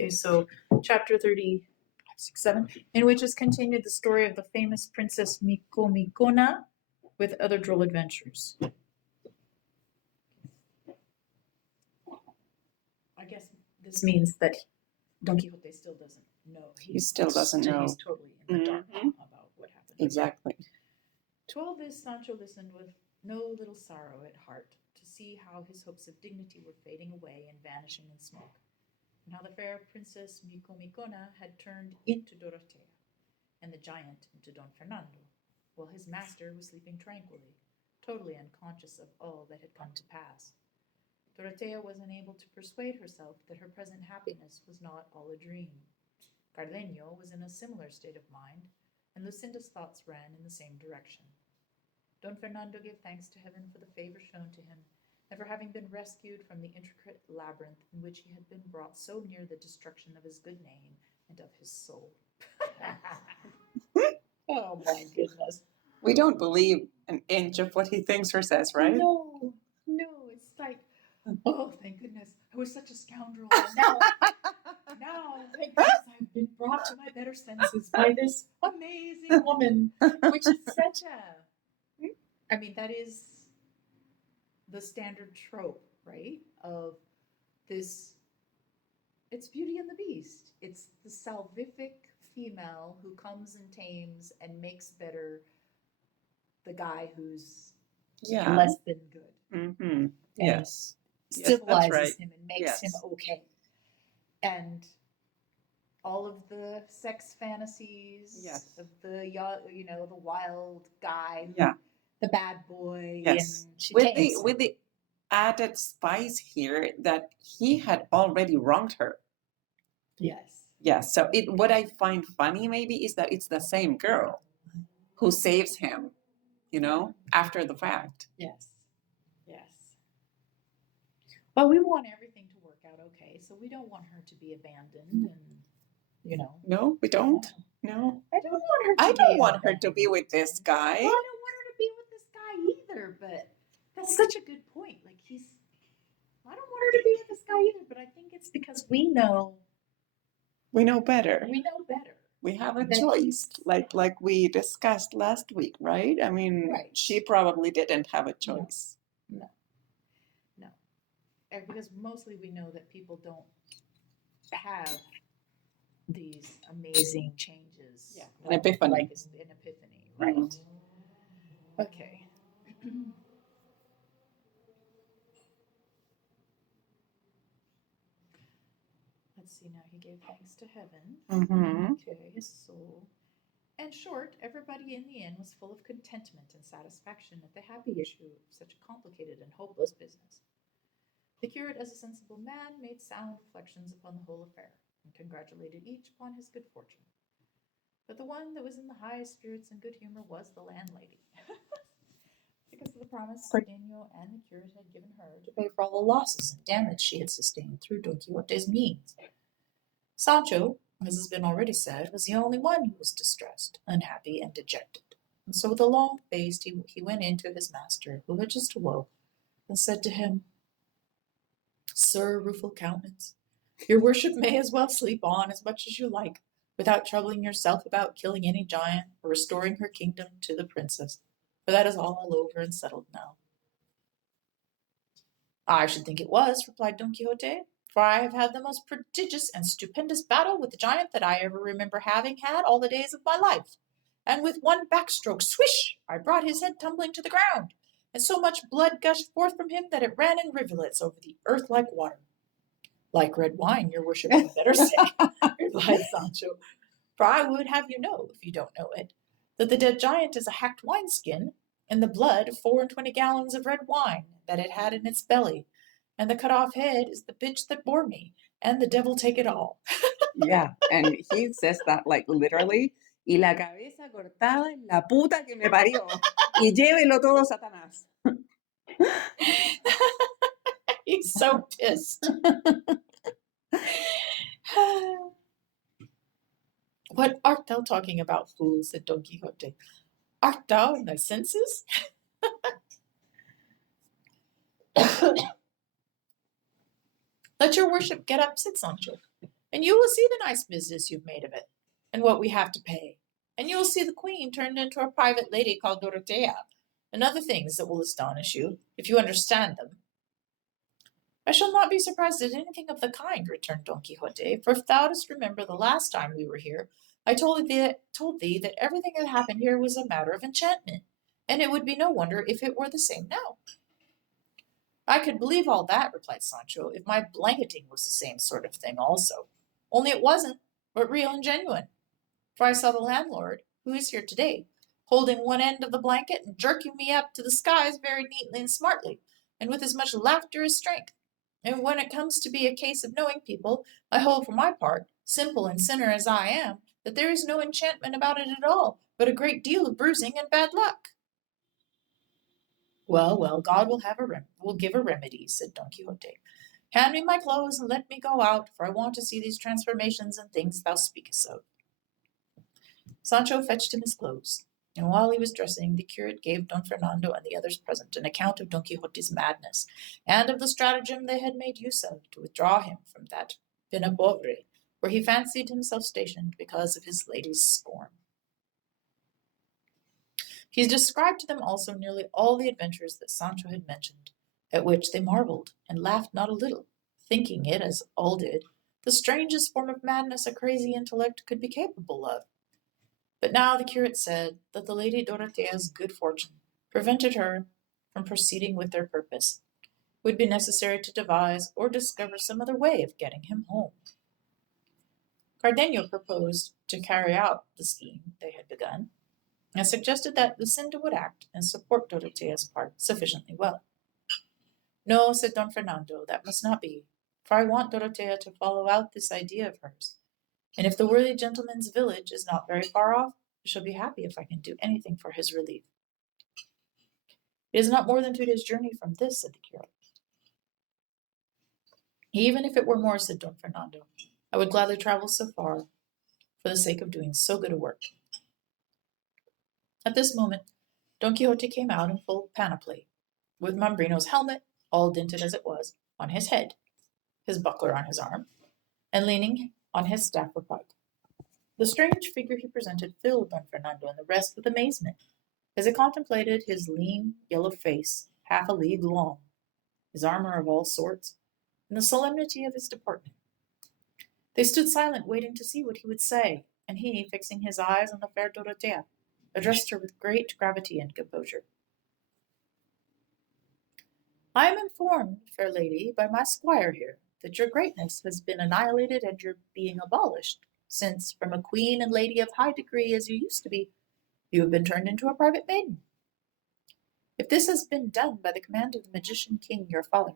Okay, so chapter 37, in which is continued the story of the famous Princess Micomicona with other droll adventures. I guess this means that Don Quixote still doesn't know. He still doesn't know. He's totally in the dark about what happened. Exactly. To all this, Sancho listened with no little sorrow at heart to see how his hopes of dignity were fading away and vanishing in smoke, and how the fair Princess Micomicona had turned into Dorotea, and the giant into Don Fernando, while his master was sleeping tranquilly, totally unconscious of all that had come to pass. Dorotea was unable to persuade herself that her present happiness was not all a dream. Cardenio was in a similar state of mind, and Lucinda's thoughts ran in the same direction. Don Fernando gave thanks to heaven for the favor shown to him, and for having been rescued from the intricate labyrinth in which he had been brought so near the destruction of his good name and of his soul. Oh my goodness. We don't believe an inch of what he thinks or says, right? No, it's like, oh, thank goodness, I was such a scoundrel. Now, thank goodness, I've been brought to my better senses by this amazing woman, which is such a, I mean, that is the standard trope, right? Of this, it's Beauty and the Beast. It's the salvific female who comes and tames and makes better the guy who's less than good. Mm-hmm. Yes. Civilizes right. him and makes him okay. And all of the sex fantasies of the the wild guy, the bad boy, and she with the added spice here that he had already wronged her. Yes. So what I find funny maybe is that it's the same girl who saves him, after the fact. Yes. But we want everything to work out okay, so we don't want her to be abandoned, and No, we don't. No. I don't want her. I don't want her to be with this guy. Well, I don't want her to be with this guy either. But that's such a good point. Like I don't want her to be with this guy either. But I think it's because we know. We know better. We have a choice, like we discussed last week, right? I mean, she probably didn't have a choice. No. Because mostly we know that people don't have these amazing changes. Yeah, an epiphany. Like an epiphany, right? Mm-hmm. Okay. Let's see, now he gave thanks to heaven. Mm-hmm. Okay, his soul. In short, everybody in the inn was full of contentment and satisfaction at the happy issue of such a complicated and hopeless business. The curate, as a sensible man, made sound reflections upon the whole affair, and congratulated each upon his good fortune. But the one that was in the highest spirits and good humor was the landlady, because of the promise Cardenio and the curate had given her to pay for all the losses and damage she had sustained through Don Quixote's means. Sancho, as has been already said, was the only one who was distressed, unhappy, and dejected. And so with a long face he went in to his master, who had just awoke, and said to him, "Sir, rueful countenance, your worship may as well sleep on as much as you like, without troubling yourself about killing any giant or restoring her kingdom to the princess, for that is all over and settled now." "I should think it was," replied Don Quixote, "for I have had the most prodigious and stupendous battle with the giant that I ever remember having had all the days of my life, and with one backstroke, swish, I brought his head tumbling to the ground, and so much blood gushed forth from him that it ran in rivulets over the earth like water." "Like red wine, your worship had better say," replied Sancho, "for I would have you know, if you don't know it, that the dead giant is a hacked wineskin, and the blood 24 gallons of red wine that it had in its belly, and the cut-off head is the bitch that bore me, and the devil take it all." Yeah, and he says that like literally, "Y la cabeza cortada en la puta que me parió, y llévelo todo Satanás." He's so pissed. "What art thou talking about, fool?" said Don Quixote. "Art thou in thy senses?" "Let your worship get up," said Sancho. And you will see the nice business you've made of it, and what we have to pay. And you will see the queen turned into a private lady called Dorotea, and other things that will astonish you, if you understand them. I shall not be surprised at anything of the kind, returned Don Quixote, for if thou dost remember the last time we were here, I told thee that everything that happened here was a matter of enchantment, and it would be no wonder if it were the same now. I could believe all that, replied Sancho, if my blanketing was the same sort of thing also. Only it wasn't, but real and genuine. For I saw the landlord, who is here today, holding one end of the blanket and jerking me up to the skies very neatly and smartly, and with as much laughter as strength. And when it comes to be a case of knowing people, I hold for my part, simple and sinner as I am, that there is no enchantment about it at all, but a great deal of bruising and bad luck. Well, God will give a remedy, said Don Quixote. Hand me my clothes and let me go out, for I want to see these transformations and things thou speakest of. Sancho fetched him his clothes, and while he was dressing, the curate gave Don Fernando and the others present an account of Don Quixote's madness, and of the stratagem they had made use of to withdraw him from that Penapobre, where he fancied himself stationed because of his lady's scorn. He described to them also nearly all the adventures that Sancho had mentioned, at which they marvelled and laughed not a little, thinking it, as all did, the strangest form of madness a crazy intellect could be capable of. But now the curate said that the Lady Dorotea's good fortune prevented her from proceeding with their purpose. It would be necessary to devise or discover some other way of getting him home. Cardenio proposed to carry out the scheme they had begun, and suggested that Lucinda would act and support Dorotea's part sufficiently well. No, said Don Fernando, that must not be, for I want Dorotea to follow out this idea of hers, and if the worthy gentleman's village is not very far off, I shall be happy if I can do anything for his relief. It is not more than 2 days' journey from this, said the curate. Even if it were more, said Don Fernando, I would gladly travel so far for the sake of doing so good a work. At this moment, Don Quixote came out in full panoply, with Mambrino's helmet, all dinted as it was, on his head, his buckler on his arm, and leaning on his staff or pike. The strange figure he presented filled Don Fernando and the rest with amazement, as they contemplated his lean, yellow face, half a league long, his armor of all sorts, and the solemnity of his deportment. They stood silent, waiting to see what he would say, and he, fixing his eyes on the fair Dorotea, addressed her with great gravity and composure. I am informed, fair lady, by my squire here, that your greatness has been annihilated and your being abolished, since, from a queen and lady of high degree as you used to be, you have been turned into a private maiden. If this has been done by the command of the magician king your father,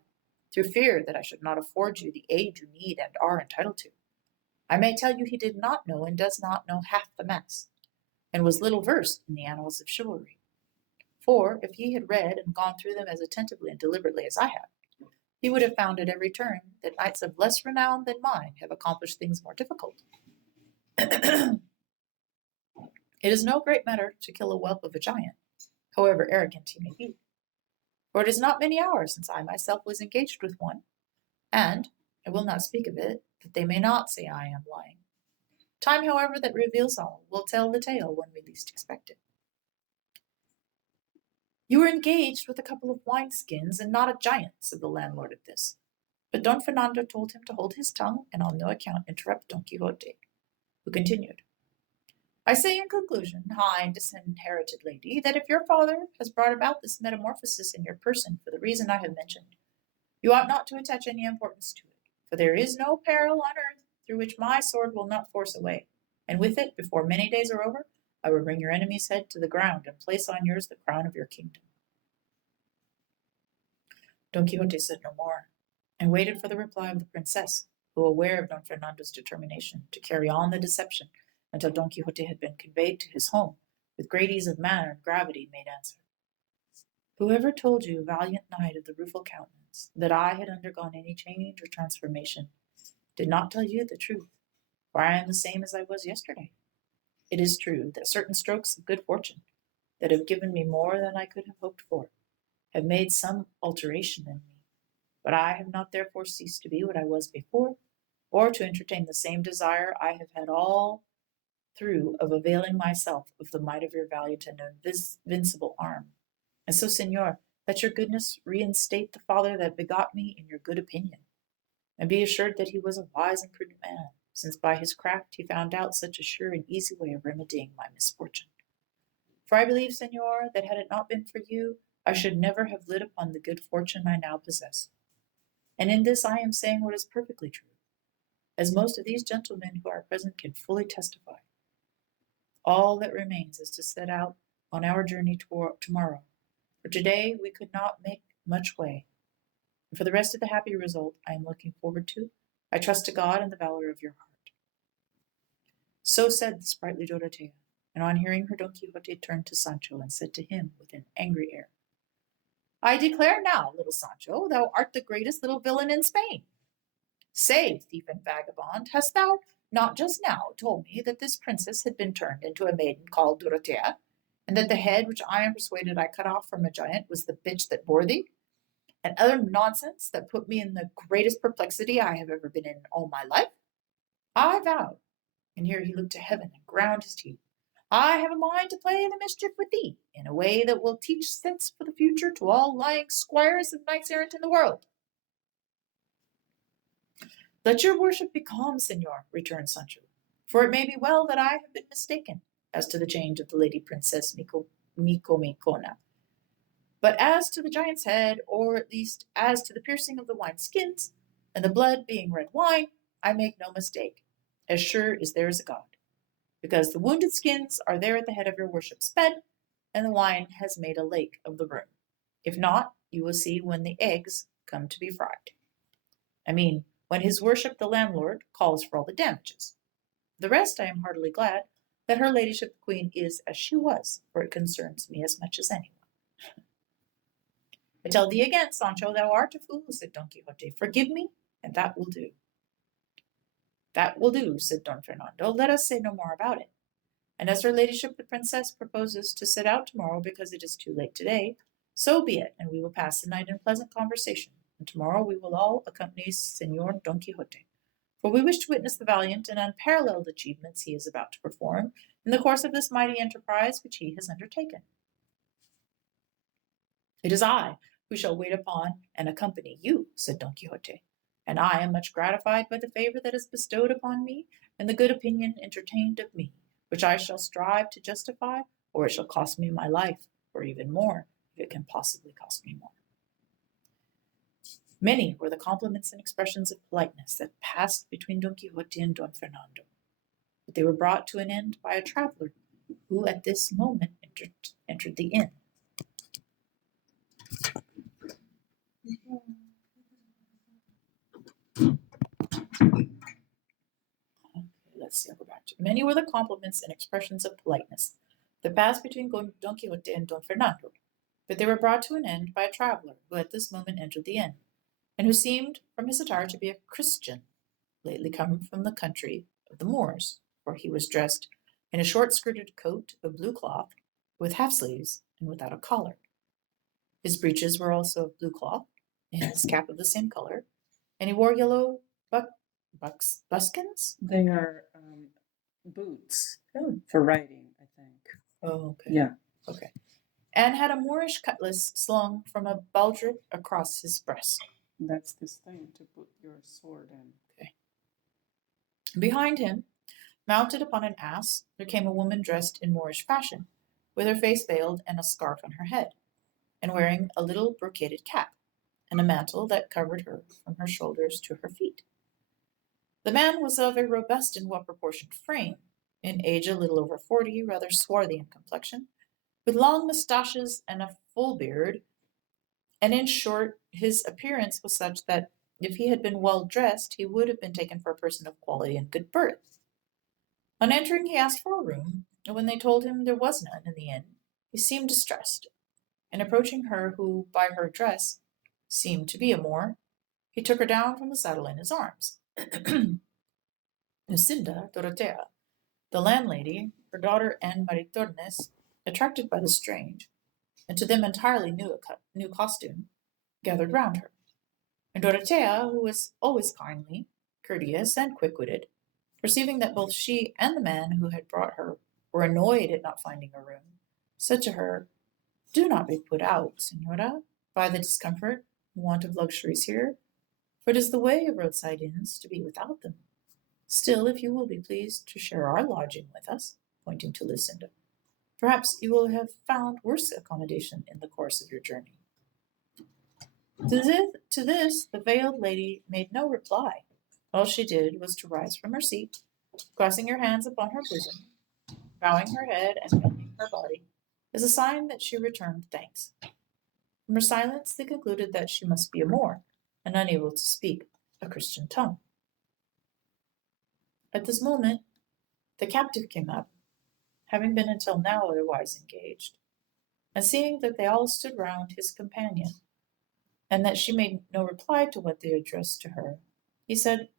through fear that I should not afford you the aid you need and are entitled to, I may tell you he did not know and does not know half the mass, and was little versed in the annals of chivalry. For, if he had read and gone through them as attentively and deliberately as I have, he would have found at every turn that knights of less renown than mine have accomplished things more difficult. It is no great matter to kill a whelp of a giant, however arrogant he may be, for it is not many hours since I myself was engaged with one, and I will not speak of it, that they may not say I am lying. Time, however, that reveals all will tell the tale when we least expect it. You were engaged with a couple of wineskins and not a giant, said the landlord at this. But Don Fernando told him to hold his tongue and on no account interrupt Don Quixote, who continued, I say in conclusion, high and disinherited lady, that if your father has brought about this metamorphosis in your person for the reason I have mentioned, you ought not to attach any importance to it, for there is no peril on earth through which my sword will not force a way, and with it, before many days are over, I will bring your enemy's head to the ground and place on yours the crown of your kingdom. Don Quixote said no more, and waited for the reply of the princess, who, aware of Don Fernando's determination to carry on the deception until Don Quixote had been conveyed to his home, with great ease of manner and gravity made answer. Whoever told you, valiant knight of the rueful countenance, that I had undergone any change or transformation, did not tell you the truth, for I am the same as I was yesterday. It is true that certain strokes of good fortune, that have given me more than I could have hoped for, have made some alteration in me, but I have not therefore ceased to be what I was before, or to entertain the same desire I have had all through of availing myself of the might of your valiant and invincible arm. And so, Señor, let your goodness reinstate the father that begot me in your good opinion, and be assured that he was a wise and prudent man, since by his craft he found out such a sure and easy way of remedying my misfortune. For I believe, Señor, that had it not been for you, I should never have lit upon the good fortune I now possess. And in this I am saying what is perfectly true, as most of these gentlemen who are present can fully testify. All that remains is to set out on our journey tomorrow, for today we could not make much way. And for the rest of the happy result I am looking forward to, I trust to God and the valor of your heart. So said the sprightly Dorotea, and on hearing her Don Quixote turned to Sancho and said to him with an angry air, I declare now, little Sancho, thou art the greatest little villain in Spain. Say, thief and vagabond, hast thou not just now told me that this princess had been turned into a maiden called Dorotea, and that the head which I am persuaded I cut off from a giant was the bitch that bore thee, and other nonsense that put me in the greatest perplexity I have ever been in all my life? I vow, and here he looked to heaven and ground his teeth, I have a mind to play the mischief with thee in a way that will teach sense for the future to all lying squires of knights errant in the world. Let your worship be calm, Señor, returned Sancho, for it may be well that I have been mistaken as to the change of the lady Princess Micomicona. But as to the giant's head, or at least as to the piercing of the wine skins, and the blood being red wine, I make no mistake, as sure as there is a God, because the wounded skins are there at the head of your worship's bed, and the wine has made a lake of the room. If not, you will see when the eggs come to be fried. I mean, when his worship the landlord calls for all the damages. The rest I am heartily glad that her ladyship the queen is as she was, for it concerns me as much as anyone. I tell thee again, Sancho, thou art a fool, said Don Quixote. Forgive me, and that will do. That will do, said Don Fernando. Let us say no more about it. And as her ladyship the princess proposes to set out tomorrow because it is too late today, so be it, and we will pass the night in pleasant conversation, and tomorrow we will all accompany Señor Don Quixote, for we wish to witness the valiant and unparalleled achievements he is about to perform in the course of this mighty enterprise which he has undertaken. It is I who shall wait upon and accompany you, said Don Quixote, and I am much gratified by the favor that is bestowed upon me and the good opinion entertained of me, which I shall strive to justify, or it shall cost me my life, or even more, if it can possibly cost me more. Many were the compliments and expressions of politeness that passed between Don Quixote and Don Fernando, but they were brought to an end by a traveler who at this moment entered the inn. Let's see, I'll go back to many were the compliments and expressions of politeness that passed between Don Quixote and Don Fernando, but they were brought to an end by a traveler who at this moment entered the inn, and who seemed from his attire to be a Christian, lately come from the country of the Moors, for he was dressed in a short-skirted coat of blue cloth, with half sleeves and without a collar. His breeches were also of blue cloth, and his cap of the same color, and he wore yellow buskins. They are boots for riding, I think. Oh, okay. Yeah. Okay. And had a Moorish cutlass slung from a baldric across his breast. That's this thing to put your sword in. Okay. Behind him, mounted upon an ass, there came a woman dressed in Moorish fashion, with her face veiled and a scarf on her head, and wearing a little brocaded cap, and a mantle that covered her from her shoulders to her feet. The man was of a robust and well-proportioned frame, in age a little over 40, rather swarthy in complexion, with long moustaches and a full beard, and in short, his appearance was such that if he had been well dressed, he would have been taken for a person of quality and good birth. On entering, he asked for a room, and when they told him there was none in the inn, he seemed distressed, and approaching her who, by her dress, seemed to be a Moor, he took her down from the saddle in his arms. Lucinda, Dorotea, the landlady, her daughter, and Maritornes, attracted by the strange, and to them entirely new costume, gathered round her. And Dorotea, who was always kindly, courteous and quick-witted, perceiving that both she and the man who had brought her were annoyed at not finding a room, said to her, "Do not be put out, Senora, by the discomfort and want of luxuries here, for it is the way of roadside inns to be without them. Still, if you will be pleased to share our lodging with us," pointing to Lucinda, "perhaps you will have found worse accommodation in the course of your journey." To this the veiled lady made no reply. All she did was to rise from her seat, crossing her hands upon her bosom, bowing her head and bending her body, as a sign that she returned thanks. From her silence they concluded that she must be a Moor, and unable to speak a Christian tongue. At this moment the captive came up, having been until now otherwise engaged, and seeing that they all stood round his companion, and that she made no reply to what they addressed to her, he said,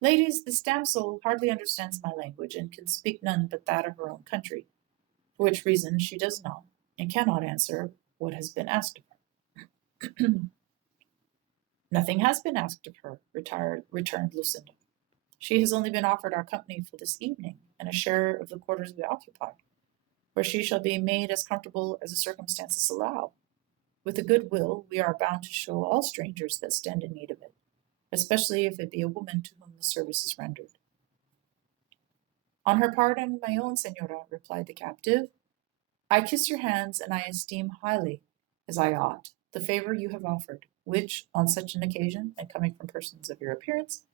"Ladies, this damsel hardly understands my language, and can speak none but that of her own country, for which reason she does not and cannot answer what has been asked of her." "Nothing has been asked of her," returned Lucinda. "She has only been offered our company for this evening, and a share of the quarters we occupy, where she shall be made as comfortable as the circumstances allow. With a good will we are bound to show all strangers that stand in need of it, especially if it be a woman to whom the service is rendered." "On her part and my own, Senora," replied the captive, "I kiss your hands, and I esteem highly, as I ought, the favor you have offered, which, on such an occasion, and coming from persons of your appearance,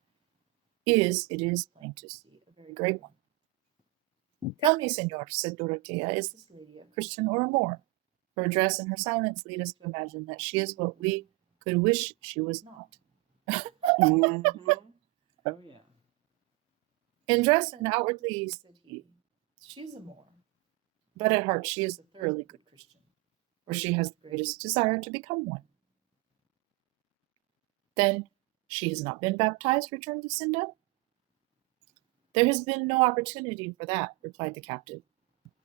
it is plain to see, a very great one." "Tell me, Senor," said Dorotea, "is this lady a Christian or a Moor? Her dress and her silence lead us to imagine that she is what we could wish she was not." Mm-hmm. Oh, yeah. "In dress and outwardly," said he, "she is a Moor, but at heart she is a thoroughly good Christian, for she has the greatest desire to become one." "Then she has not been baptized?" returned Lucinda. "There has been no opportunity for that," replied the captive,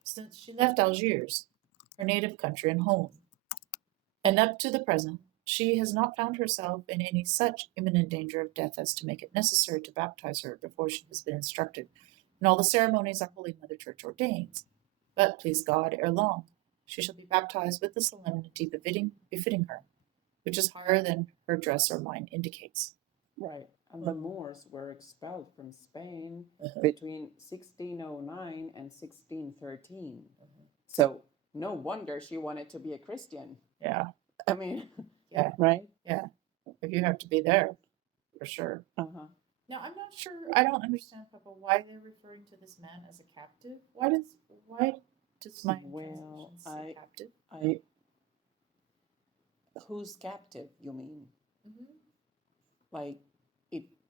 "since she left Algiers, her native country and home, and up to the present she has not found herself in any such imminent danger of death as to make it necessary to baptize her before she has been instructed in all the ceremonies our Holy Mother Church ordains. But, please God, ere long she shall be baptized with the solemnity befitting her, which is higher than her dress or mine indicates." Right. And the Moors were expelled from Spain between 1609 and 1613. So no wonder she wanted to be a Christian. Yeah. I mean, Yeah. right? Yeah. If you have to be there, for sure. Uh-huh. Now, I'm not sure, I don't understand, Papa, why they're referring to this man as a captive. Why does my translation say captive? Who's captive, you mean? Mm-hmm. Like,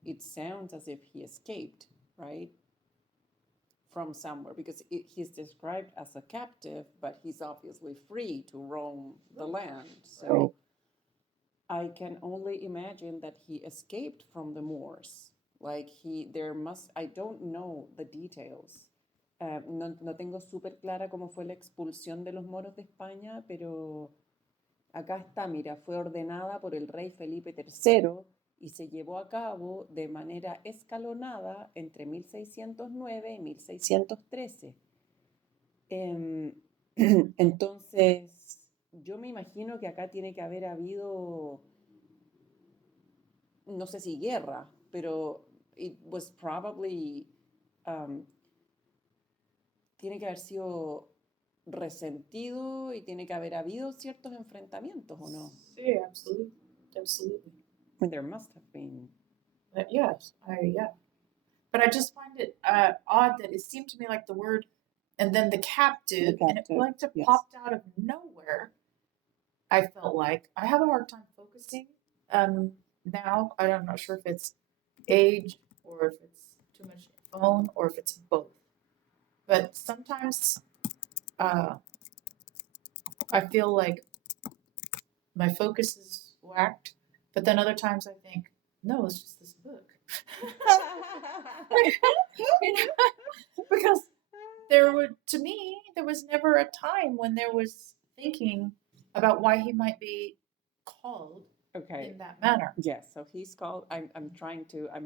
it sounds as if he escaped, right? From somewhere, because he's described as a captive, but he's obviously free to roam the land. So I can only imagine that he escaped from the Moors. Like I don't know the details. No tengo súper clara cómo fue la expulsión de los moros de España, pero acá está, mira, fue ordenada por el rey Felipe III y se llevó a cabo de manera escalonada entre 1609 y 1613. Entonces, yo me imagino que acá tiene que haber habido, no sé si guerra, pero it was probably, tiene que haber sido resentido y tiene que haber habido ciertos enfrentamientos, ¿o no? Sí, absolutely. Absolutely. Well, there must have been. Yes, yeah. But I just find it odd that it seemed to me like the word, and then the captive, and it like to popped out of nowhere. I felt like I have a hard time focusing now. I'm not sure if it's age or if it's too much phone or if it's both. But sometimes I feel like my focus is whacked, but then other times I think, no, it's just this book. Because to me, there was never a time when there was thinking about why he might be called Okay. in that manner. Yes, so he's called, I'm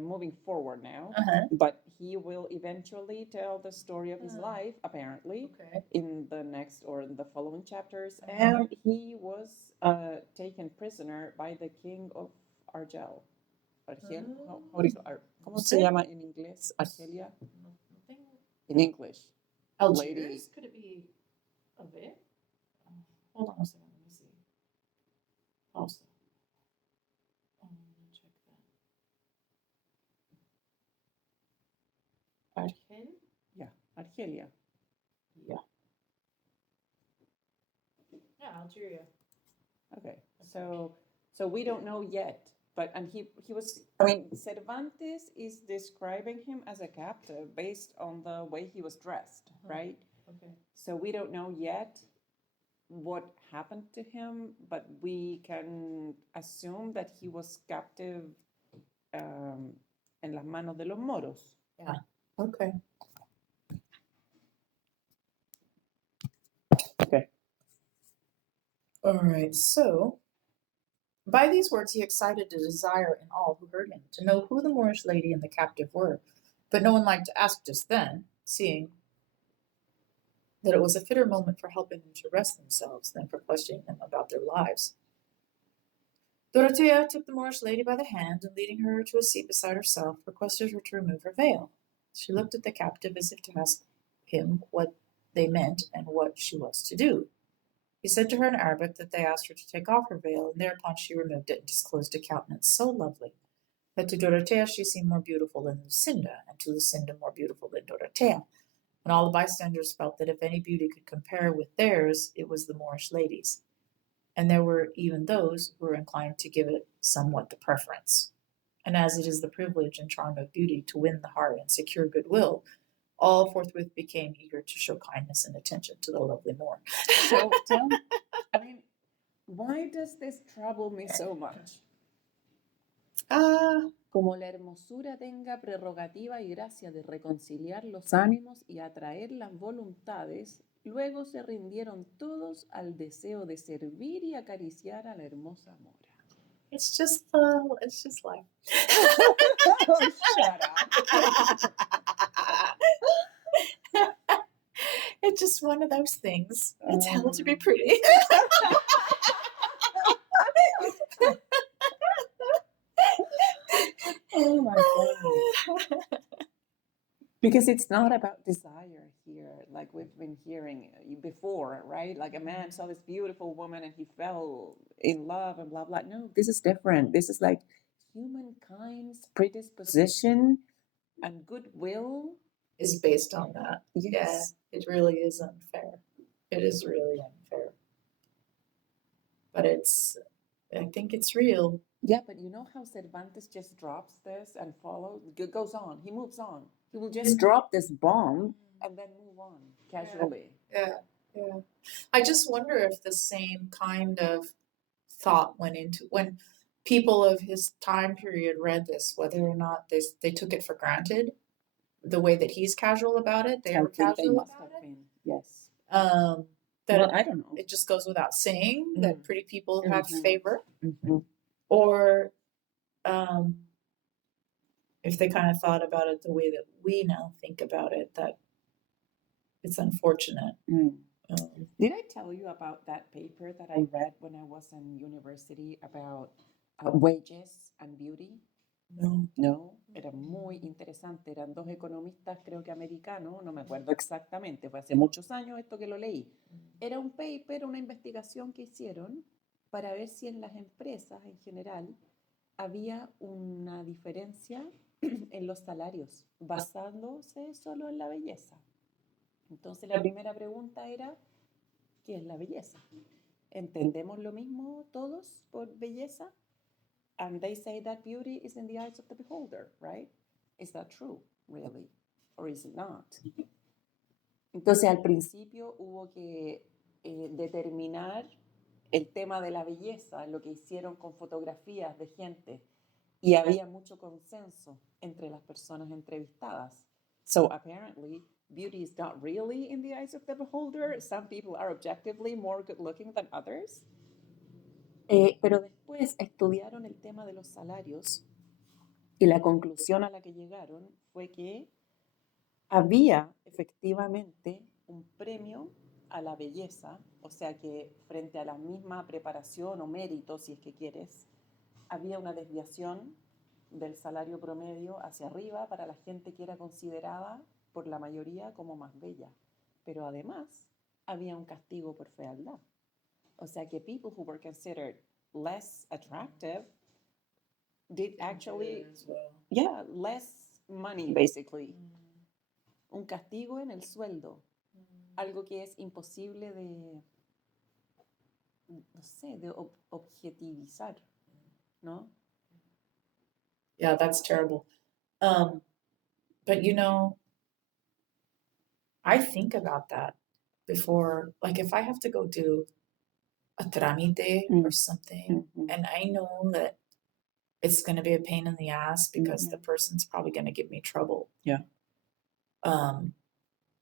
moving forward now, Uh-huh. but he will eventually tell the story of his Hmm. life, apparently, Okay. in the next or in the following chapters. Uh-huh. And he was taken prisoner by the king of Argel. Argel, how do you, ¿cómo se Okay. llama en inglés? Argelia? Nothing. In English. Algiers? Lady. Could it be a bit? Hold on a second. Let me see. Also. Check that. Argel? Yeah, Argelia. Yeah. Yeah, Algeria. Okay, so we don't know yet, but and he was. I mean, Cervantes is describing him as a captive based on the way he was dressed, right? Okay. So we don't know yet what happened to him, but we can assume that he was captive en las manos de los moros. Yeah. Okay. Okay. All right. So, by these words, he excited a desire in all who heard him to know who the Moorish lady and the captive were, but no one liked to ask just then, seeing that it was a fitter moment for helping them to rest themselves than for questioning them about their lives. Dorotea took the Moorish lady by the hand, and leading her to a seat beside herself, requested her to remove her veil. She looked at the captive as if to ask him what they meant and what she was to do. He said to her in Arabic that they asked her to take off her veil, and thereupon she removed it and disclosed a countenance so lovely that to Dorotea she seemed more beautiful than Lucinda, and to Lucinda more beautiful than Dorotea. And all the bystanders felt that if any beauty could compare with theirs, it was the Moorish lady's. And there were even those who were inclined to give it somewhat the preference. And as it is the privilege and charm of beauty to win the heart and secure goodwill, all forthwith became eager to show kindness and attention to the lovely Moor. So tell me, I mean, why does this trouble me so much? Como la hermosura tenga prerrogativa y gracia de reconciliar los ánimos y atraer las voluntades, luego se rindieron todos al deseo de servir y acariciar a la hermosa mora. It's just like. Oh, shut up. It's just one of those things. It's hell to be pretty. Oh my God. Because it's not about desire here, like we've been hearing before, right? Like a man saw this beautiful woman and he fell in love and blah, blah. No, this is different. This is like humankind's predisposition and goodwill is based on that. Yes. Yeah, it really is unfair. It is really unfair. But I think it's real. Yeah, but you know how Cervantes just drops this and follows, goes on, he moves on. He will just drop this bomb and then move on casually. Yeah. I just wonder if the same kind of thought went into when people of his time period read this, whether or not they took it for granted, the way that he's casual about it. They were casual about it. Yes. That well, I don't know. It just goes without saying that pretty people have Mhm. favor, Mhm. or if they kind of thought about it the way that we now think about it, that it's unfortunate. Did I tell you about that paper that I read when I was in university about wages and beauty? No. No, era muy interesante. Eran dos economistas, creo que americanos, no me acuerdo exactamente, fue hace muchos años esto que lo leí. Era un paper, una investigación que hicieron para ver si en las empresas en general había una diferencia en los salarios, basándose solo en la belleza. Entonces la primera pregunta era, ¿qué es la belleza? ¿Entendemos lo mismo todos por belleza? And they say that beauty is in the eyes of the beholder, right? Is that true, really? Or is it not? Entonces al principio hubo que determinar el tema de la belleza, lo que hicieron con fotografías de gente, y había mucho consenso entre las personas entrevistadas. So apparently, beauty is not really in the eyes of the beholder. Some people are objectively more good looking than others. Pero después estudiaron el tema de los salarios y la conclusión a la que llegaron fue que había efectivamente un premio a la belleza, o sea que frente a la misma preparación o mérito, si es que quieres, había una desviación del salario promedio hacia arriba para la gente que era considerada por la mayoría como más bella. Pero además había un castigo por fealdad. O sea que people who were considered less attractive did actually, yeah, less money basically. Un castigo en el sueldo. Algo que es imposible de, no sé, de objetivizar, ¿no? Yeah, that's terrible. But you know, I think about that before, like if I have to go do a trámite or something, and I know that it's going to be a pain in the ass because the person's probably going to give me trouble. Yeah.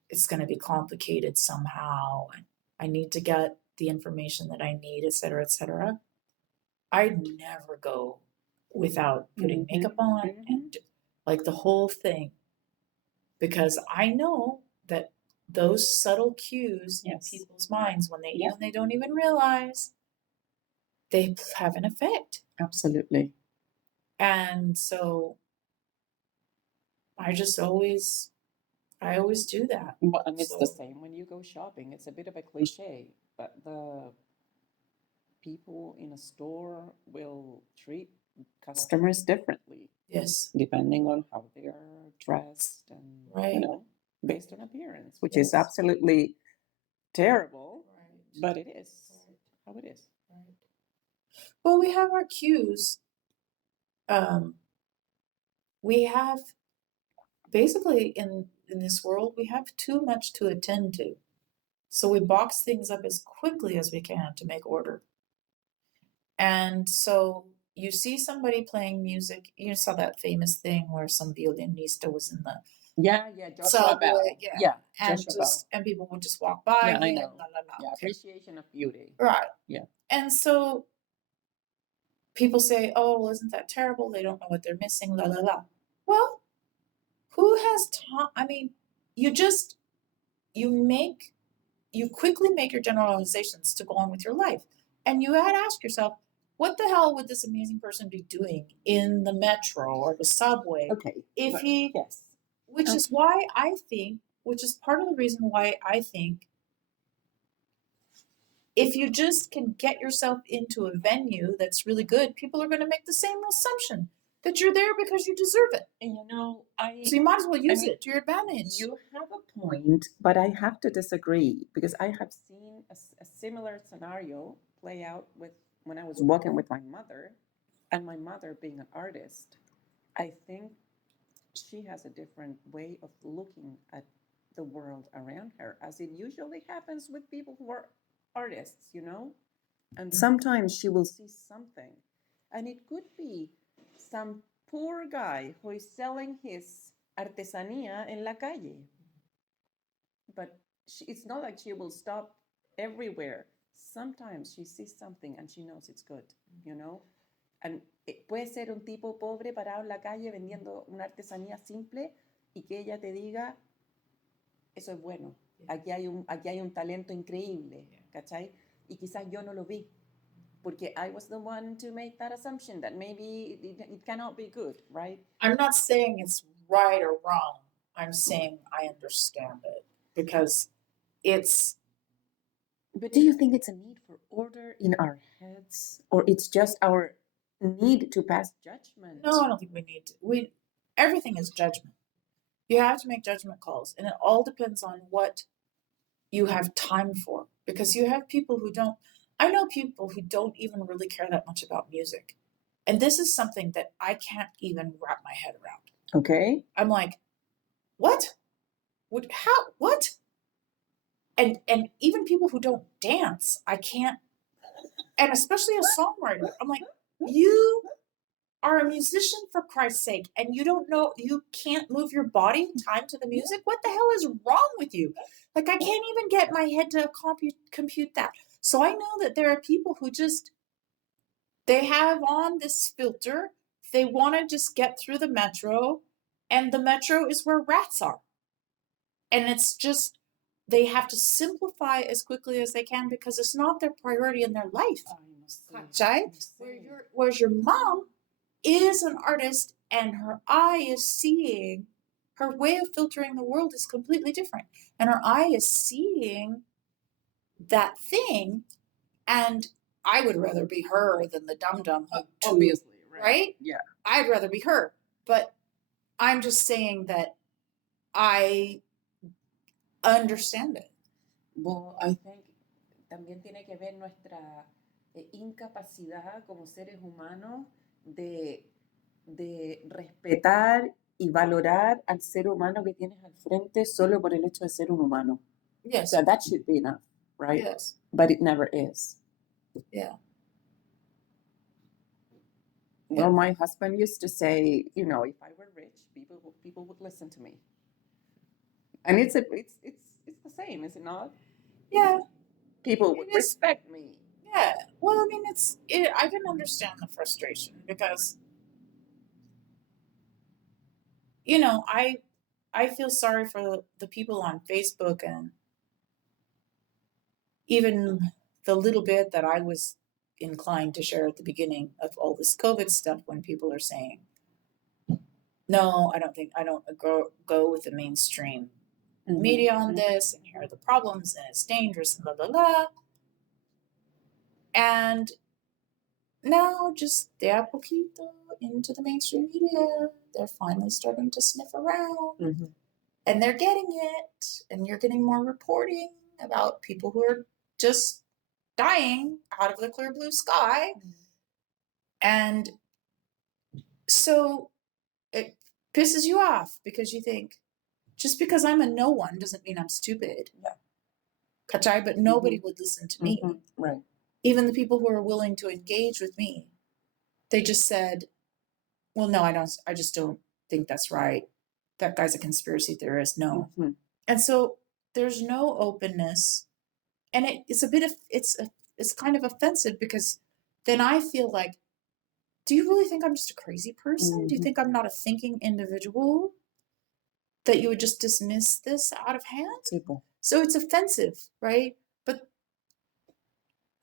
It's going to be complicated somehow. And I need to get the information that I need, et cetera, et cetera. I'd never go without putting makeup on and like the whole thing, because I know that those subtle cues in people's minds when they don't even realize, they have an effect. Absolutely. And so I always do that. Well, and it's the same when you go shopping. It's a bit of a cliche, but the people in a store will treat customers differently. Yes. Depending on how they are dressed and, you know, based on appearance, which is Yes. absolutely terrible, but it is how it is. Well, we have our cues. We have basically in this world, we have too much to attend to. So we box things up as quickly as we can to make order. And so you see somebody playing music. You saw that famous thing where some violinista was in the Joshua subway, Bell. yeah, and Joshua Bell. and people would just walk by. Yeah, I him, know. la, la, la. Yeah, appreciation of beauty. Right. Yeah. And so people say, "Oh, well, isn't that terrible? They don't know what they're missing." La la la. Well, who has time? I mean, you quickly make your generalizations to go on with your life, and you had to ask yourself, what the hell would this amazing person be doing in the metro or the subway? Okay. If he, which is why I think, which is part of the reason why I think, if you just can get yourself into a venue that's really good, people are going to make the same assumption that you're there because you deserve it. And you know, so you might as well use it to your advantage. You have a point, but I have to disagree because I have seen a similar scenario play out with when I was walking with my mother, and my mother being an artist, I think she has a different way of looking at the world around her, as it usually happens with people who are artists, you know? And sometimes she will see something, and it could be some poor guy who is selling his artesanía en la calle. But it's not like she will stop everywhere. Sometimes she sees something and she knows it's good, you know? And puede ser un tipo pobre parado en la calle vendiendo una artesanía simple y que ella te diga, eso es bueno, aquí hay un talento increíble, ¿cachai? Y quizás yo no lo vi, porque I was the one to make that assumption that maybe it cannot be good, right? I'm not saying it's right or wrong. I'm saying I understand it because it's... But do you think it's a need for order in our heads, or it's just our need to pass judgment? No, I don't think we need to. Everything is judgment. You have to make judgment calls, and it all depends on what you have time for, because you have people who don't... I know people who don't even really care that much about music. And this is something that I can't even wrap my head around. Okay. I'm like, what? How? What? And even people who don't dance, I can't... And especially a songwriter. I'm like, you are a musician, for Christ's sake, and you don't know, you can't move your body in time to the music? What the hell is wrong with you? Like, I can't even get my head to compute that. So I know that there are people who just They have on this filter. They want to just get through the metro, and the metro is where rats are. And it's just, they have to simplify as quickly as they can because it's not their priority in their life. ¿Cachai? Whereas your mom is an artist and her eye is seeing, her way of filtering the world is completely different. And her eye is seeing that thing, and I would rather be her than the dum-dum. Obviously, right? Yeah. I'd rather be her. But I'm just saying that I understand it. Well, I think también tiene que ver nuestra incapacidad como seres humanos de respetar y valorar al ser humano que tienes al frente solo por el hecho de ser un humano. Yes. So that should be enough, right? Yes. But it never is. Yeah. Well, my husband used to say, if I were rich, people would listen to me. And it's the same, is it not? Yeah. People would respect me. Yeah. Well, I mean, I can understand the frustration because, I feel sorry for the people on Facebook, and even the little bit that I was inclined to share at the beginning of all this COVID stuff, when people are saying, no, I don't go with the mainstream media on this, and here are the problems, and it's dangerous, and blah, blah, blah. And now, just de a poquito into the mainstream media, they're finally starting to sniff around, and they're getting it, and you're getting more reporting about people who are just dying out of the clear blue sky. And so it pisses you off because you think, just because I'm a no one doesn't mean I'm stupid. Kachai, but nobody would listen to me. Right. Even the people who are willing to engage with me, they just said, well, no, I just don't think that's right. That guy's a conspiracy theorist. No. And so there's no openness. And it's kind of offensive because then I feel like, do you really think I'm just a crazy person? Do you think I'm not a thinking individual? That you would just dismiss this out of hand? So it's offensive, right? But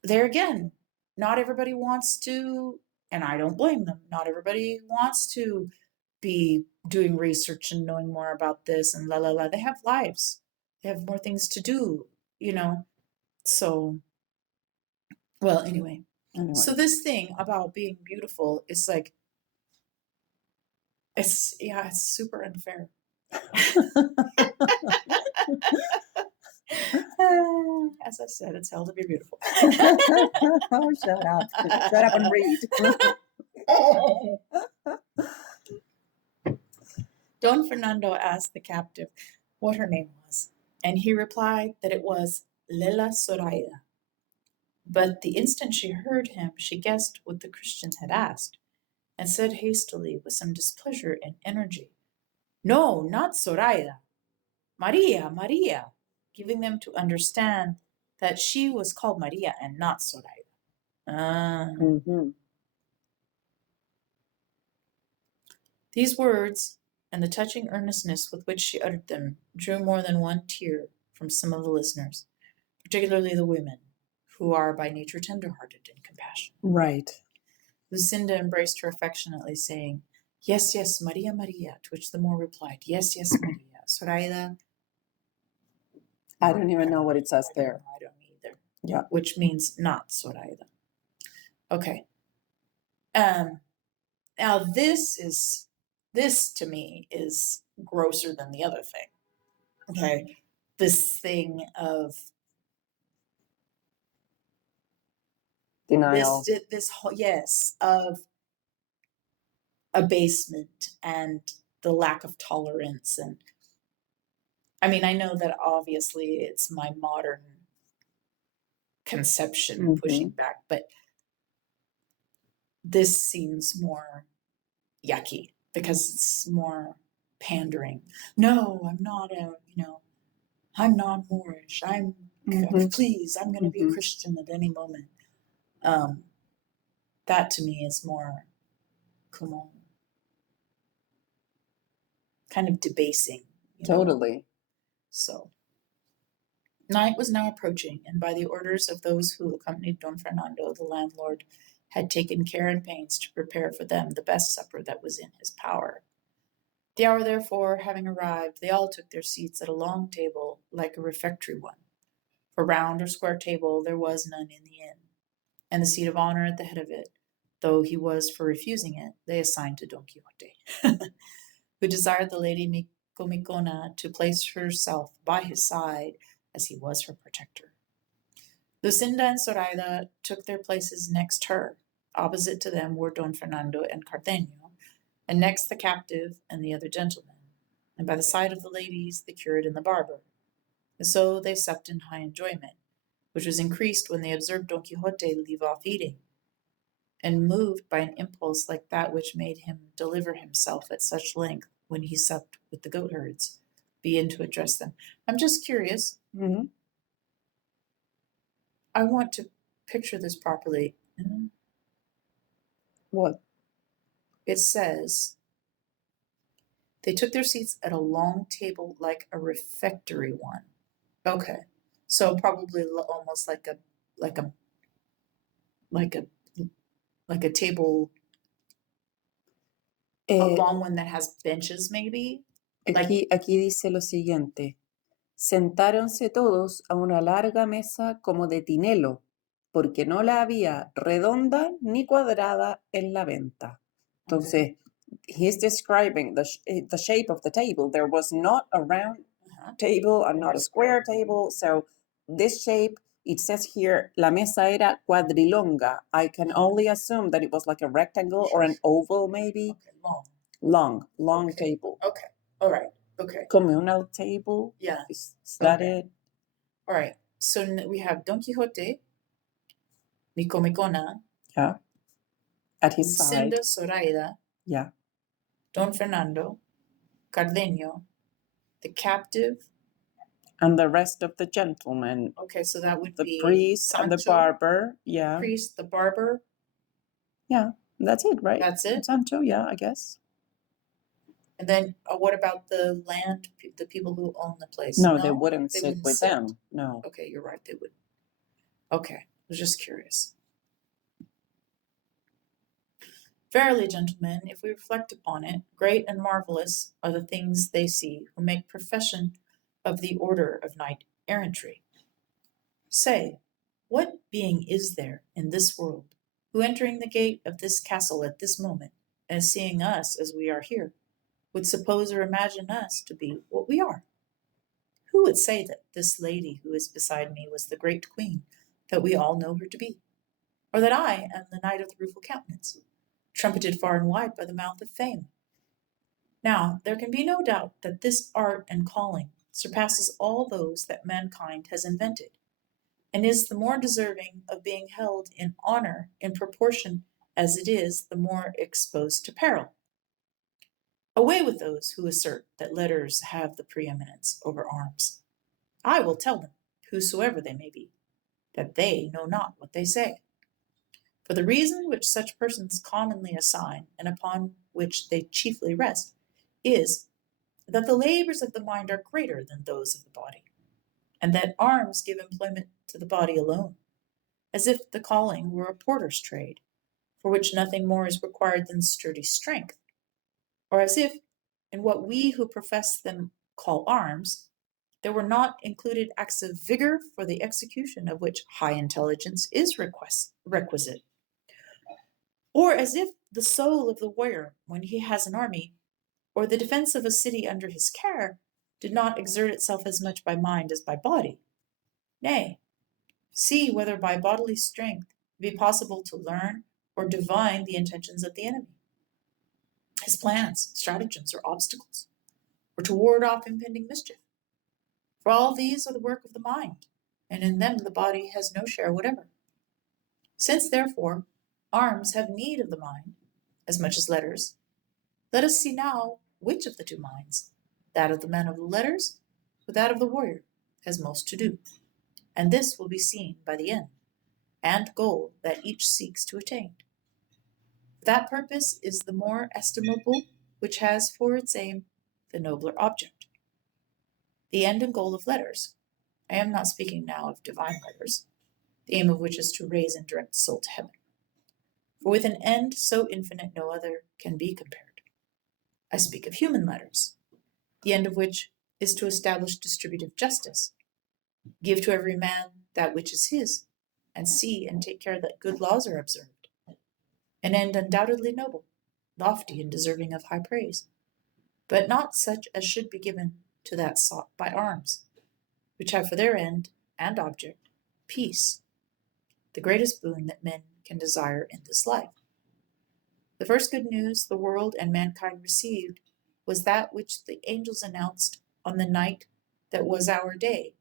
there again, not everybody wants to, and I don't blame them, not everybody wants to be doing research and knowing more about this and la la la. They have lives. They have more things to do, So, well, anyway. So this thing about being beautiful is like, it's super unfair. As I said, it's hell to be beautiful. Oh, shut up. Shut up and read. Don Fernando asked the captive what her name was, and he replied that it was Lela Soraya. But the instant she heard him, she guessed what the Christian had asked, and said hastily, with some displeasure and energy, no, not Soraya. Maria, Maria, giving them to understand that she was called Maria and not Soraya. These words and the touching earnestness with which she uttered them drew more than one tear from some of the listeners, particularly the women, who are by nature tender-hearted and compassionate. Right. Lucinda embraced her affectionately, saying, yes, yes, Maria, Maria, to which the Moor replied, yes, yes, Maria. Soraya, I don't even know what it says there. I don't either. Yeah. Which means not Soraya. Okay. Now this to me is grosser than the other thing. Okay. This thing of denial. This whole, yes, of abasement and the lack of tolerance. And I mean, I know that obviously it's my modern conception pushing back, but this seems more yucky because it's more pandering. No, I'm not I'm not Moorish. Please, I'm going to be a Christian at any moment. That to me is more como kind of debasing. Totally. So, night was now approaching, and by the orders of those who accompanied Don Fernando, the landlord had taken care and pains to prepare for them the best supper that was in his power. The hour, therefore, having arrived, they all took their seats at a long table, like a refectory one. For round or square table there was none in the inn, and the seat of honor at the head of it, though he was for refusing it, they assigned to Don Quixote, who desired the lady Micomicona to place herself by his side, as he was her protector. Lucinda and Zoraida took their places next her. Opposite to them were Don Fernando and Cardenio, and next the captive and the other gentlemen, and by the side of the ladies the curate and the barber. And so they supped in high enjoyment, which was increased when they observed Don Quixote leave off eating, and moved by an impulse like that which made him deliver himself at such length when he supped with the goatherds, begin to address them. I'm just curious. Mm-hmm. I want to picture this properly. What? It says they took their seats at a long table like a refectory one. Okay, so probably almost like a table, a long one that has benches, maybe. Aquí dice lo siguiente: sentáronse todos a una larga mesa como de tinelo, porque no la había redonda ni cuadrada en la venta. Entonces, he's describing the shape of the table. There was not a round table and not a square table. So this shape, it says here, la mesa era cuadrilonga. I can only assume that it was like a rectangle or an oval, maybe. Long table. Okay, all right, okay. Communal table. Yeah. Is that it? All right, so we have Don Quixote, Micomicona. Yeah. At his Lucinda, side. Zoraida. Yeah. Don Fernando, Cardenio, the captive. And the rest of the gentlemen. Okay, so that would the be the priest Sancho, and the barber. Yeah. The priest, the barber. Yeah, that's it, right? That's it? Sancho, yeah, I guess. And then what about the the people who own the place? No, they wouldn't sit with them. No. Okay, you're right, they wouldn't. Okay, I was just curious. Verily, gentlemen, if we reflect upon it, great and marvelous are the things they see who make profession of the order of knight-errantry. Say, what being is there in this world who, entering the gate of this castle at this moment, and seeing us as we are here, would suppose or imagine us to be what we are? Who would say that this lady who is beside me was the great queen that we all know her to be, or that I am the knight of the rueful countenance, trumpeted far and wide by the mouth of fame? Now, there can be no doubt that this art and calling surpasses all those that mankind has invented, and is the more deserving of being held in honor in proportion as it is the more exposed to peril. Away with those who assert that letters have the preeminence over arms. I will tell them, whosoever they may be, that they know not what they say. For the reason which such persons commonly assign, and upon which they chiefly rest, is that the labors of the mind are greater than those of the body, and that arms give employment to the body alone, as if the calling were a porter's trade, for which nothing more is required than sturdy strength, or as if, in what we who profess them call arms, there were not included acts of vigor for the execution of which high intelligence is requisite, or as if the soul of the warrior, when he has an army, or the defense of a city under his care, did not exert itself as much by mind as by body. Nay, see whether by bodily strength it be possible to learn or divine the intentions of the enemy, his plans, stratagems, or obstacles, or to ward off impending mischief. For all these are the work of the mind, and in them the body has no share whatever. Since, therefore, arms have need of the mind, as much as letters, let us see now which of the two minds, that of the man of the letters, or that of the warrior, has most to do. And this will be seen by the end and goal that each seeks to attain. That purpose is the more estimable which has for its aim the nobler object. The end and goal of letters, I am not speaking now of divine letters, the aim of which is to raise and direct the soul to heaven. For with an end so infinite no other can be compared. I speak of human letters, the end of which is to establish distributive justice, give to every man that which is his, and see and take care that good laws are observed. An end undoubtedly noble, lofty, and deserving of high praise, but not such as should be given to that sought by arms, which have for their end and object peace, the greatest boon that men can desire in this life. The first good news the world and mankind received was that which the angels announced on the night that was our day,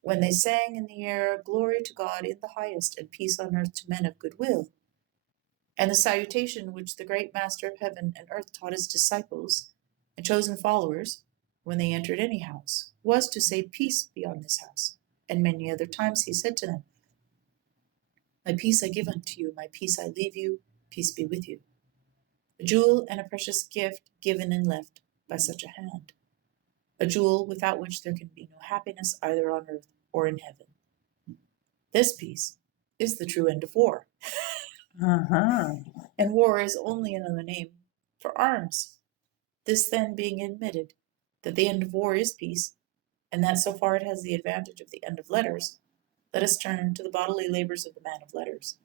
when they sang in the air, "Glory to God in the highest, and peace on earth to men of good will." And the salutation which the great Master of heaven and earth taught his disciples and chosen followers, when they entered any house, was to say, "Peace be on this house." And many other times he said to them, "My peace I give unto you, my peace I leave you, peace be with you." A jewel and a precious gift given and left by such a hand. A jewel without which there can be no happiness either on earth or in heaven. This peace is the true end of war. And war is only another name for arms. This then being admitted, that the end of war is peace, and that so far it has the advantage of the end of letters, let us turn to the bodily labors of the man of letters,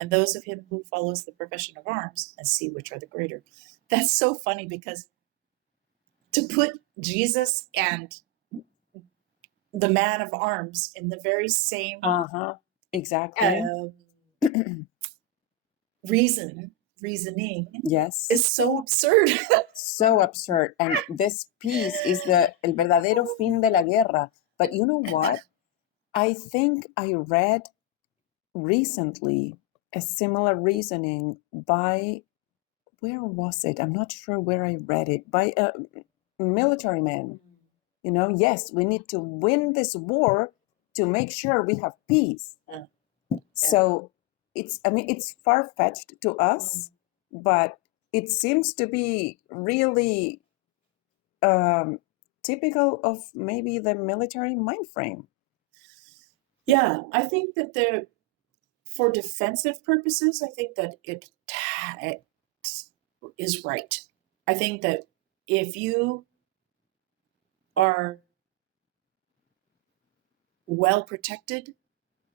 and those of him who follows the profession of arms, and see which are the greater. That's so funny, because to put Jesus and the man of arms in the very same exactly reasoning yes is so absurd. so absurd. And this peace is el verdadero fin de la guerra. But you know what? I think I read recently a similar reasoning by, where was it? I'm not sure where I read it, by a military man. You know, yes, we need to win this war to make sure we have peace. So it's far-fetched to us, but it seems to be really typical of maybe the military mind frame. Yeah, I think that for defensive purposes, I think that it is right. I think that if you are well protected,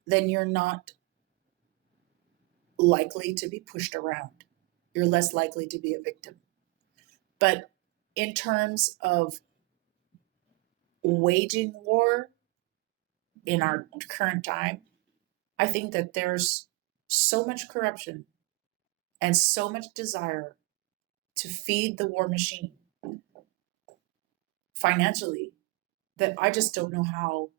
then you're not likely to be pushed around. You're less likely to be a victim. But in terms of waging war in our current time, I think that there's so much corruption and so much desire to feed the war machine financially that I just don't know how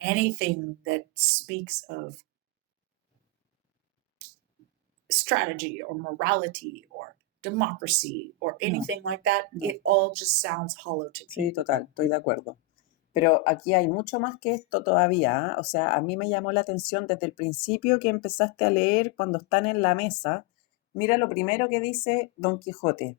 anything that speaks of strategy or morality or democracy or anything like that, it all just sounds hollow to me. Sí, total, estoy de acuerdo. Pero aquí hay mucho más que esto todavía, ¿eh? O sea, a mí me llamó la atención desde el principio que empezaste a leer cuando están en la mesa. Mira lo primero que dice Don Quijote.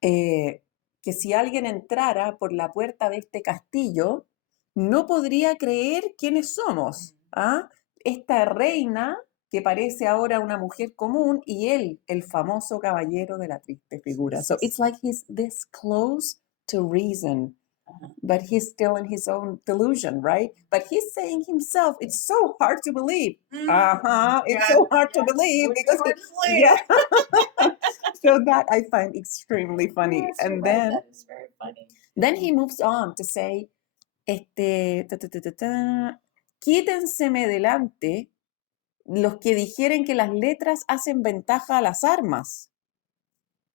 Que si alguien entrara por la puerta de este castillo, no podría creer quiénes somos. ¿Ah? Esta reina que parece ahora una mujer común y él, el famoso caballero de la triste figura. So it's like he's this close to reason, but he's still in his own delusion, right? But he's saying himself, it's so hard to believe. It's so hard to believe because so that I find extremely funny. Yes, and right, then that is very funny. Then he moves on to say, quítenseme delante los que dijeren que las letras hacen ventaja a las armas,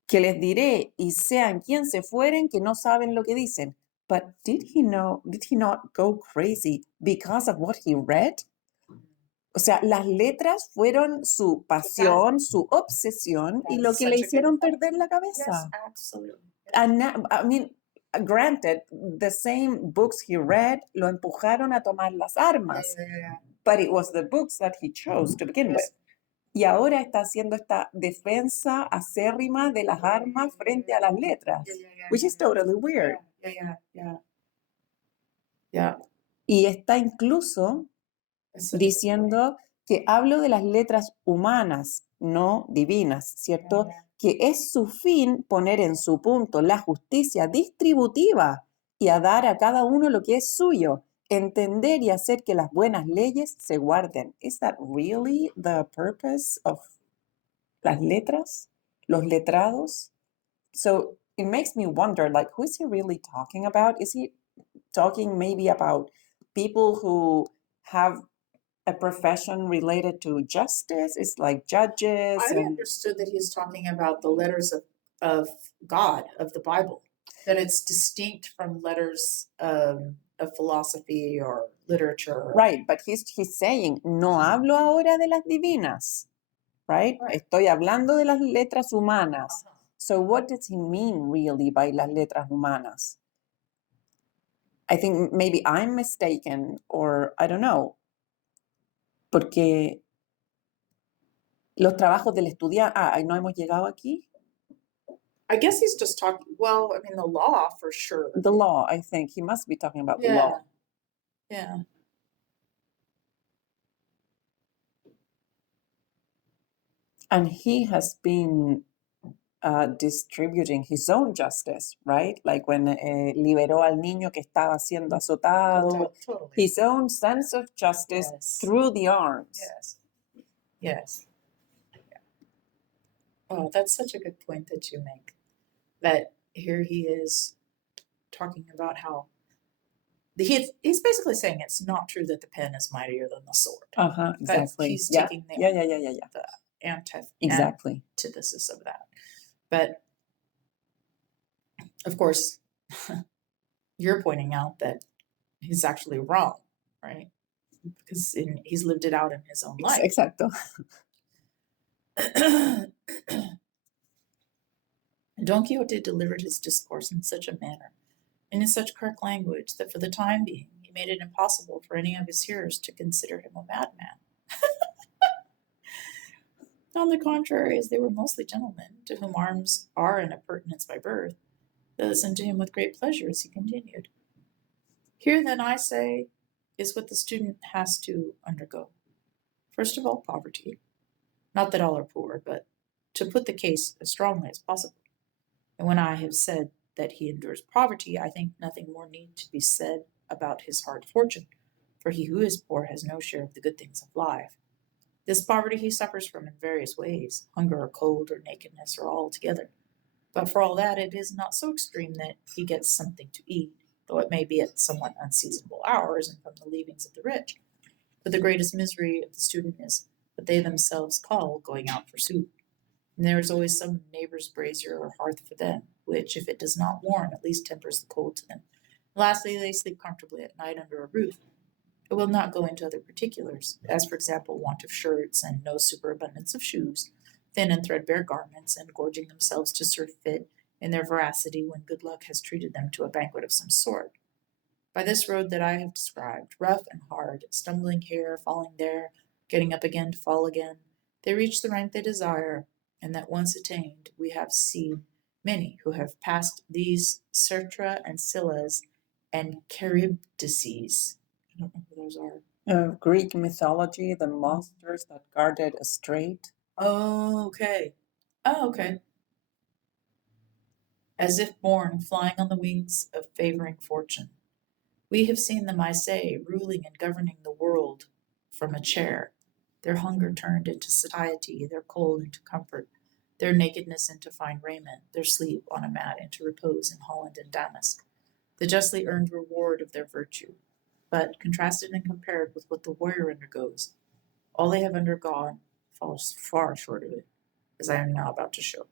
que les diré y sean quien se fueren que no saben lo que dicen. But did he not go crazy because of what he read? O sea, las letras fueron su pasión, su obsesión y lo que le hicieron perder la cabeza. Yes, absolutely. And I mean, granted, the same books he read lo empujaron a tomar las armas. Yeah. but it was the books that he chose to begin with. Y ahora está haciendo esta defensa acérrima de las armas frente a las letras, which is totally weird. Yeah. Y está incluso diciendo que hablo de las letras humanas, no divinas, ¿cierto? Que es su fin poner en su punto la justicia distributiva y a dar a cada uno lo que es suyo, entender y hacer que las buenas leyes se guarden. Is that really the purpose of las letras? Los letrados? So it makes me wonder, like, who is he really talking about? Is he talking maybe about people who have a profession related to justice? It's like judges. I understood that he's talking about the letters of God, of the Bible, that it's distinct from letters of philosophy or literature. Right, but he's saying, no hablo ahora de las divinas, right? Estoy hablando de las letras humanas. So what does he mean really by las letras humanas? I think maybe I'm mistaken, or I don't know. Porque los trabajos del estudiante, no hemos llegado aquí. I guess he's just talking, well, I mean, the law for sure. The law, I think. He must be talking about the law. Yeah. And he has been distributing his own justice, right? Like when liberó al niño que estaba siendo azotado. Totally. His own sense of justice through the arms. Yes. Oh, that's such a good point that you make. That here he is talking about how he's basically saying it's not true that the pen is mightier than the sword. Exactly. He's taking the exactly. antithesis of that. But of course, you're pointing out that he's actually wrong, right? Because he's lived it out in his own life. Exacto. Don Quixote delivered his discourse in such a manner, and in such correct language, that for the time being he made it impossible for any of his hearers to consider him a madman. On the contrary, as they were mostly gentlemen, to whom arms are an appurtenance by birth, they listened to him with great pleasure as he continued. Here, then, I say, is what the student has to undergo. First of all, poverty. Not that all are poor, but to put the case as strongly as possible. And when I have said that he endures poverty, I think nothing more need to be said about his hard fortune, for he who is poor has no share of the good things of life. This poverty he suffers from in various ways, hunger or cold or nakedness or all together. But for all that, it is not so extreme that he gets something to eat, though it may be at somewhat unseasonable hours and from the leavings of the rich. But the greatest misery of the student is what they themselves call going out for soup. And there is always some neighbor's brazier or hearth for them, which, if it does not warm, at least tempers the cold to them. Lastly, they sleep comfortably at night under a roof. I will not go into other particulars, as for example, want of shirts and no superabundance of shoes, thin and threadbare garments, and gorging themselves to surfeit in their voracity when good luck has treated them to a banquet of some sort. By this road that I have described, rough and hard, stumbling here, falling there, getting up again to fall again, they reach the rank they desire, and that once attained, we have seen many who have passed these Certra and Scyllas and Charybdises. I don't know who those are. Greek mythology, the monsters that guarded a strait. Oh, okay. As if born, flying on the wings of favoring fortune. We have seen them, I say, ruling and governing the world from a chair, their hunger turned into satiety, their cold into comfort, their nakedness into fine raiment, their sleep on a mat into repose in Holland and Damask, the justly earned reward of their virtue. But, contrasted and compared with what the warrior undergoes, all they have undergone falls far short of it, as I am now about to show.